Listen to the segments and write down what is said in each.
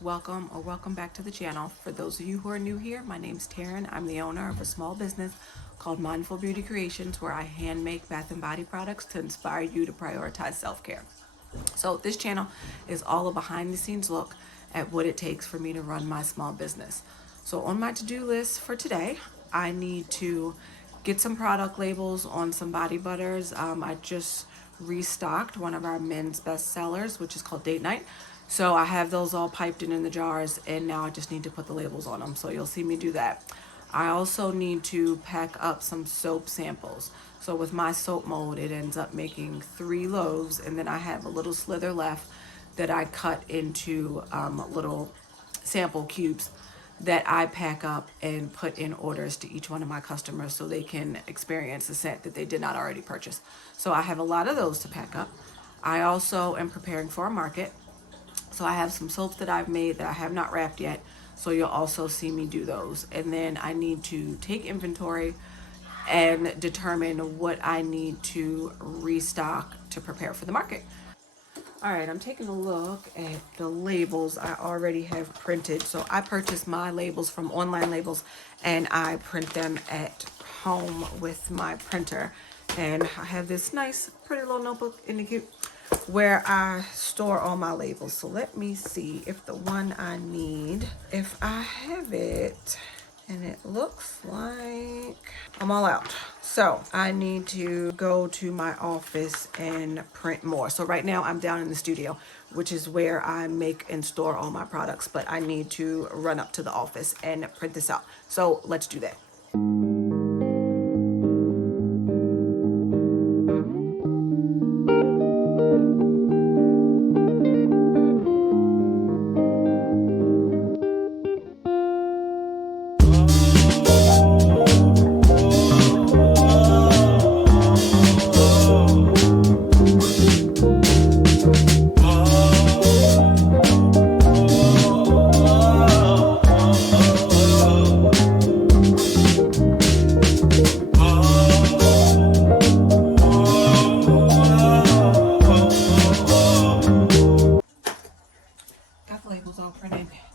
welcome or welcome back to the channel. For those of you who are new here, my name's Taryn. I'm the owner of a small business called Mindful Beauty Creations, where I hand make bath and body products to inspire you to prioritize self-care. So this channel is all a behind the scenes look at what it takes for me to run my small business. So on my to-do list for today, I need to get some product labels on some body butters. I just restocked one of our men's best sellers, which is called Date Night. So I have those all piped in the jars, and now I just need to put the labels on them. So you'll see me do that. I also need to pack up some soap samples. So with my soap mold, it ends up making 3 loaves, and then I have a little slither left that I cut into little sample cubes that I pack up and put in orders to each one of my customers so they can experience the scent that they did not already purchase. So I have a lot of those to pack up. I also am preparing for a market. So I have some soaps that I've made that I have not wrapped yet. So you'll also see me do those. And then I need to take inventory and determine what I need to restock to prepare for the market. All right, I'm taking a look at the labels I already have printed. So I purchased my labels from Online Labels, and I print them at home with my printer. And I have this nice, pretty little notebook in the cute where I store all my labels. So let me see if the one I need, if I have it. And it looks like I'm all out. So I need to go to my office and print more. So right now I'm down in the studio, which is where I make and store all my products, but I need to run up to the office and print this out. So let's do that.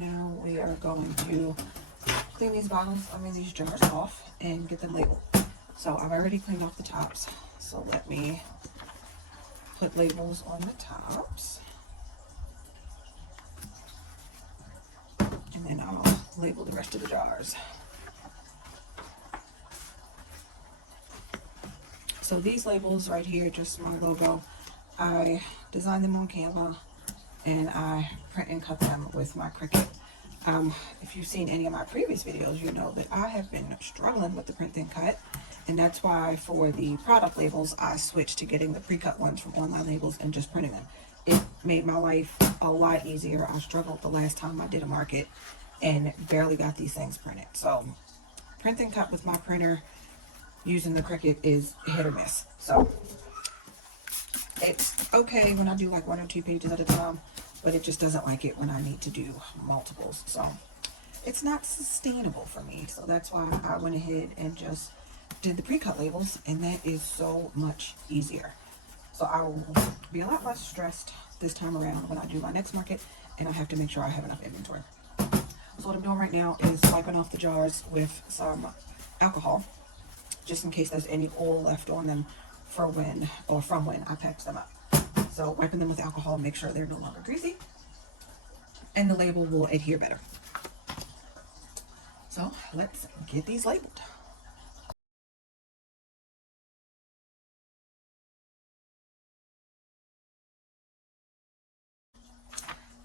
Now we are going to clean these bottles, these jars off and get them labeled. So I've already cleaned off the tops. So let me put labels on the tops. And then I'll label the rest of the jars. So these labels right here, just my logo, I designed them on Canva, and I print and cut them with my Cricut. If you've seen any of my previous videos, you know that I have been struggling with the print and cut, and that's why for the product labels, I switched to getting the pre-cut ones from Online Labels and just printing them. It made my life a lot easier. I struggled the last time I did a market and barely got these things printed. So print and cut with my printer using the Cricut is hit or miss. So it's okay when I do like 1 or 2 pages at a time, but it just doesn't like it when I need to do multiples. So it's not sustainable for me. So that's why I went ahead and just did the pre-cut labels, and that is so much easier. So I will be a lot less stressed this time around when I do my next market, and I have to make sure I have enough inventory. So what I'm doing right now is wiping off the jars with some alcohol, just in case there's any oil left on them from when I packed them up. So wiping them with alcohol, make sure they're no longer greasy, and the label will adhere better. So let's get these labeled.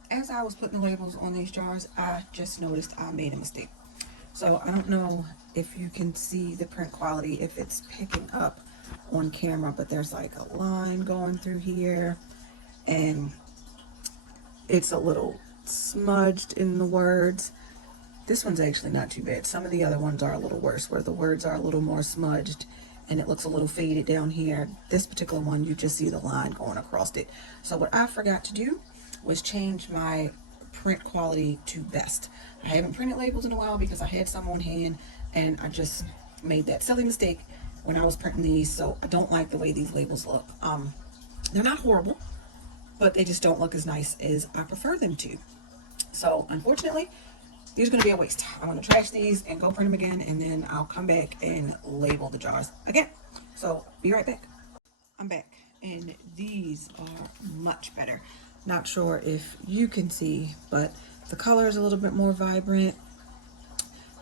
As I was putting the labels on these jars, I just noticed I made a mistake. So I don't know if you can see the print quality, if it's picking up on camera, but there's like a line going through here, and it's a little smudged in the words. This one's actually not too bad. Some of the other ones are a little worse, where the words are a little more smudged and it looks a little faded down here. This particular one, you just see the line going across it. So what I forgot to do was change my print quality to best. I haven't printed labels in a while because I had some on hand, and I just made that silly mistake when I was printing these. So I don't like the way these labels look. They're not horrible, but they just don't look as nice as I prefer them to. So unfortunately, these are going to be a waste. I'm going to trash these and go print them again, and then I'll come back and label the jars again. So be right back. I'm back, and these are much better. Not sure if you can see, but the color is a little bit more vibrant.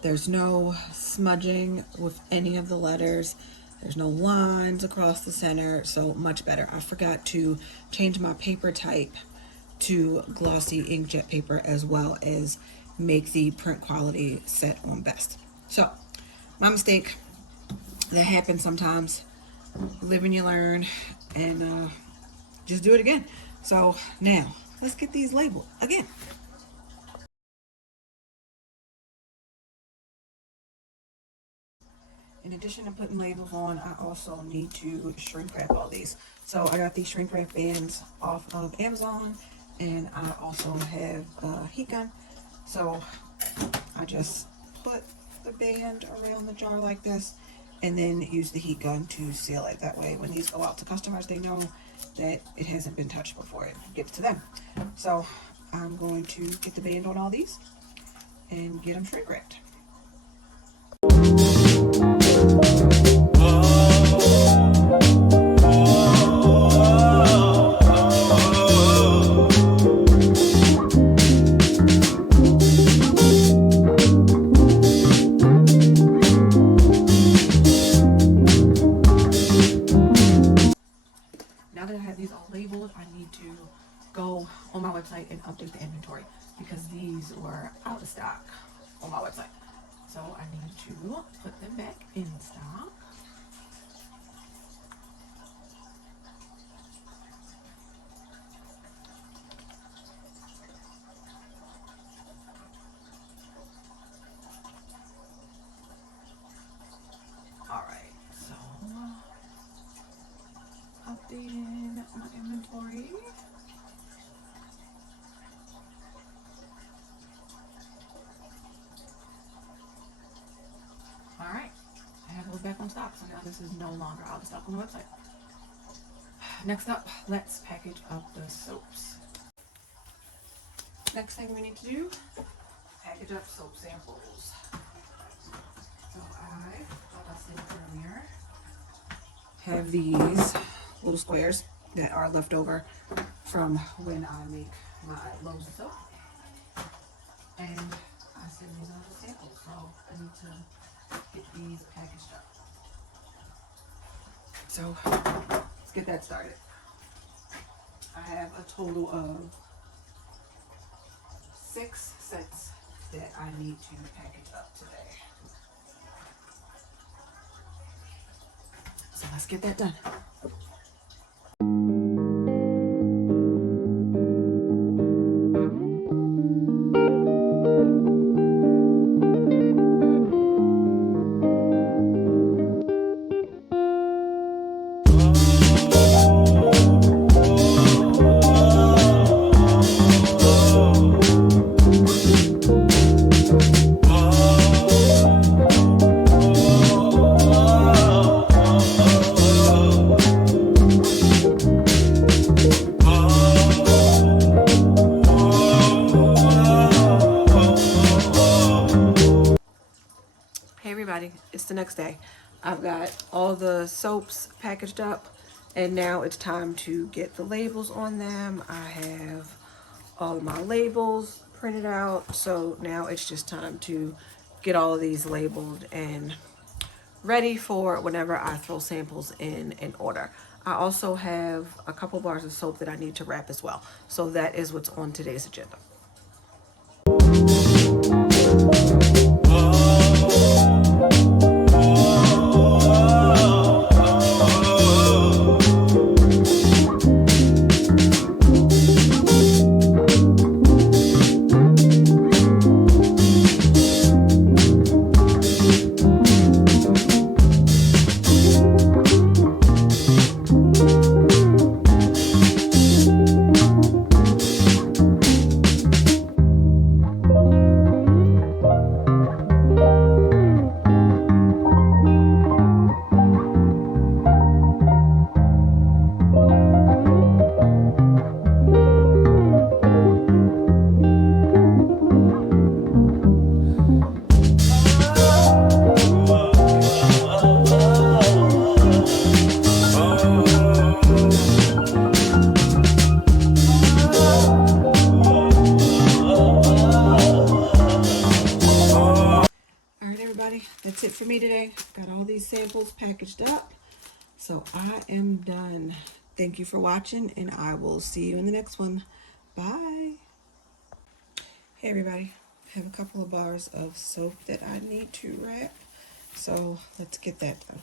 There's no smudging with any of the letters. There's no lines across the center, so much better. I forgot to change my paper type to glossy inkjet paper, as well as make the print quality set on best. So, my mistake, that happens sometimes. Live and you learn, and just do it again. So now, let's get these labeled again. In addition to putting labels on, I also need to shrink wrap all these. So I got these shrink wrap bands off of Amazon, and I also have a heat gun. So I just put the band around the jar like this, and then use the heat gun to seal it. That way, when these go out to customers, they know that it hasn't been touched before it gets to them. So I'm going to get the band on all these and get them shrink wrapped. Now that I have these all labeled, I need to go on my website and update the inventory, because these were out of stock on my website. So I need to put them back in stock. All right, so updating my inventory. All right, I have those back on stock, so now this is no longer out of stock on the website. Next up, let's package up the soaps. Next thing we need to do, package up soap samples. So like I said earlier, have these little squares that are left over from when I make my loaves of soap. And I said these are the samples, so I need to get these packaged up. So let's get that started. I have a total of 6 sets that I need to package up today. So let's get that done. It's the next day. I've got all the soaps packaged up, and now it's time to get the labels on them. I have all of my labels printed out, so now it's just time to get all of these labeled and ready for whenever I throw samples in an order. I also have a couple bars of soap that I need to wrap as well, so that is what's on today's agenda. samples packaged up. So I am done. Thank you for watching, and I will see you in the next one. Bye. Hey everybody, I have a couple of bars of soap that I need to wrap. So let's get that done.